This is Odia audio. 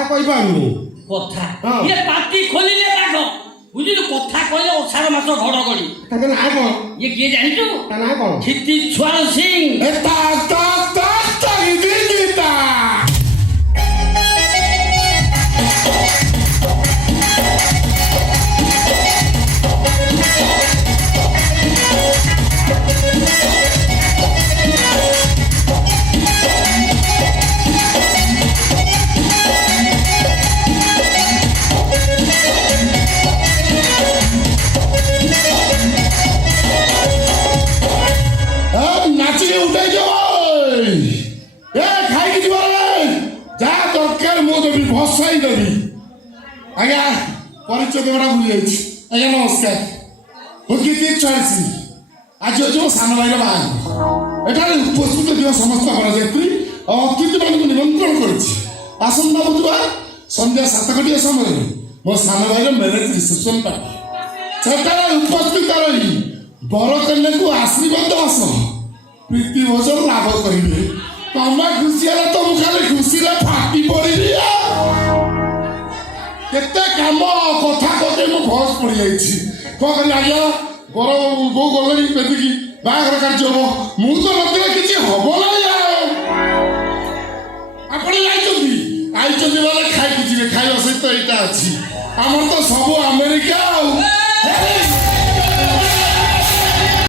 କଥା କହିପାରୁନି କଥା ହଁ। ଇଏ ପାଟି ଖୋଲିଲେ ବାଘ ବୁଝିଲୁ କଥା କହିଲେ ଅଷାଢ଼ ମାସ ଘଡ଼ଘଡ଼ି ତାଙ୍କ ନାଁ କ'ଣ ଇଏ କିଏ ଜାଣିଛୁ ତା ନାଁ କ'ଣ କ୍ଷିତିଶ୍ୱର ସିଂ ନାଚିକି ଉଠେଇ ଖାଇକି ଯିବ ଯାହା ଦରକାର ମୁଁ ଦେବି ଭସାଇ ଦେବି ଆଜ୍ଞା ପରିଚୟ ଦେବାଟା ଭୁଲି ଯାଇଛି ଆଜ୍ଞା ନମସ୍କାର ମୁଁ କ୍ଷିତିଶ୍ୱର ସିଂ ଆଜି ହେଉଛି ମୋ ସାନ ଭାଇର ବାହାଘର ଏଠାରେ ଉପସ୍ଥିତ ଥିବା ସମସ୍ତ ବରଯାତ୍ରୀ ଓ ଅତିଥିମାନଙ୍କୁ ନିମନ୍ତ୍ରଣ କରୁଛି ଆସନ୍ତା ବୁଧବାର ସନ୍ଧ୍ୟା 7 ଘଟିକା ସମୟରେ ମୋ ସାନ ଭାଇର ମ୍ୟାରେଜ ରିସେପସନ୍ ପାର୍ଟି ସେଠାରେ ଉପସ୍ଥିତ ରହି ବର କନ୍ୟାକୁ ଆଶୀର୍ବାଦ ସହ ପ୍ରୀତି ଭୋଜନ ଲାଭ କରିବେ ତମେ ଖୁସି ହେଲେ ତ ମୁଁ ଖାଲି ଖୁସିରେ ଫାଟି ପଡ଼ିବି କେତେ କାମ କଥା କହିଲେ ମୁଁ ଭସ୍ ପଡ଼ିଯାଇଛି କ'ଣ କରିବି ଆଜ୍ଞା ବର ବୋଉ ଗଲେଣି ବେଦିକି ବାହାଘର କାର୍ଯ୍ୟ ହବ ମୁଁ ତ ନଥିଲେ କିଛି ହବ ନାହିଁ ଆଉ ଆପଣ ଯାଇଛନ୍ତି ମାନେ ଖାଇକି ଯିବେ ଖାଇବା ସହିତ ଏଇଟା ଅଛି ଆମର ତ ସବୁ ଆମେ